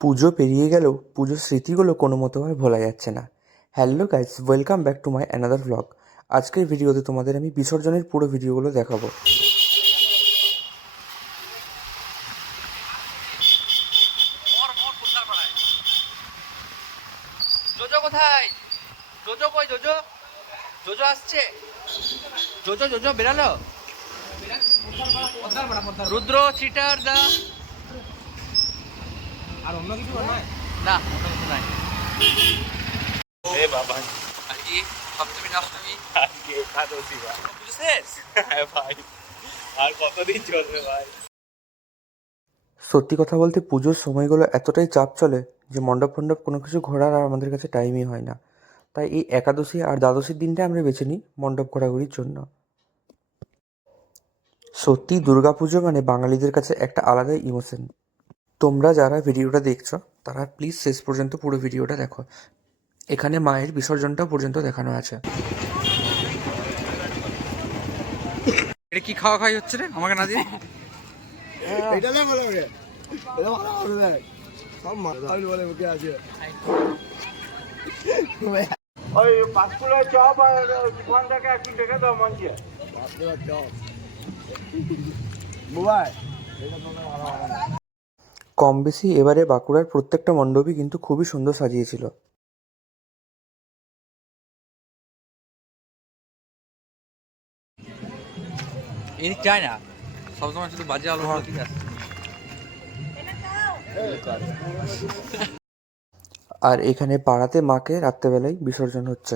পুজো পেরিয়ে গেলেও পুজোর স্মৃতিগুলো কোনো মতো আর ভোলা যাচ্ছে না। Hello guys welcome back to my another vlog আজকের ভিডিওতে তোমাদের আমি বিসর্জনের পুরো ভিডিওগুলো দেখাবো। জোজো কোথায়? জোজো কই জোজো? জোজো আসছে? জোজো জোজো বেরালো? রুদ্র চিটার দা। আর অন্য কিছু নয়? না অন্য কিছু নাই। এ বাবা। আজকে সপ্তমী না আজকে একাদশী ভাই। শেষ? হ্যাঁ ভাই। আর কতদিন চলবে ভাই? সত্যি কথা বলতে পুজোর সময়গুলো এতটাই চাপ চলে যে মণ্ডপ ফণ্ডপ কোনো কিছু ঘোরার আর আমাদের কাছে টাইমই হয় না। তাই এই একাদশী আর দ্বাদশীর দিনটা আমরা বেছে নিই মণ্ডপ ঘোরাঘুরির জন্য। সত্যি দুর্গাপুজো মানে বাঙালিদের কাছে একটা আলাদাই ইমোশন তোমরা যারা ভিডিওটা দেখছ তারা প্লিজ শেষ পর্যন্ত পুরো ভিডিওটা দেখো। এখানে মায়ের বিসর্জনটা পর্যন্ত দেখানো আছে। এটা কি খাওয়া খাই হচ্ছে রে? আমাকে না দিয়ে? এটা না বলে ওকে এটা ভালো বলে আছে। ওই চপ আর দোকান থেকে একটু দেখে দাও মঞ্চে বুবাই কম বেশি এবারে বাঁকুড়ার প্রত্যেকটা মণ্ডপই কিন্তু খুবই সুন্দর সাজিয়েছিল। এদিক চাই না। সবসময় শুধু বাজে আলো ঠিক আছে। আর এখানে পাড়াতে মাকে রাত্রেবেলায় বিসর্জন হচ্ছে।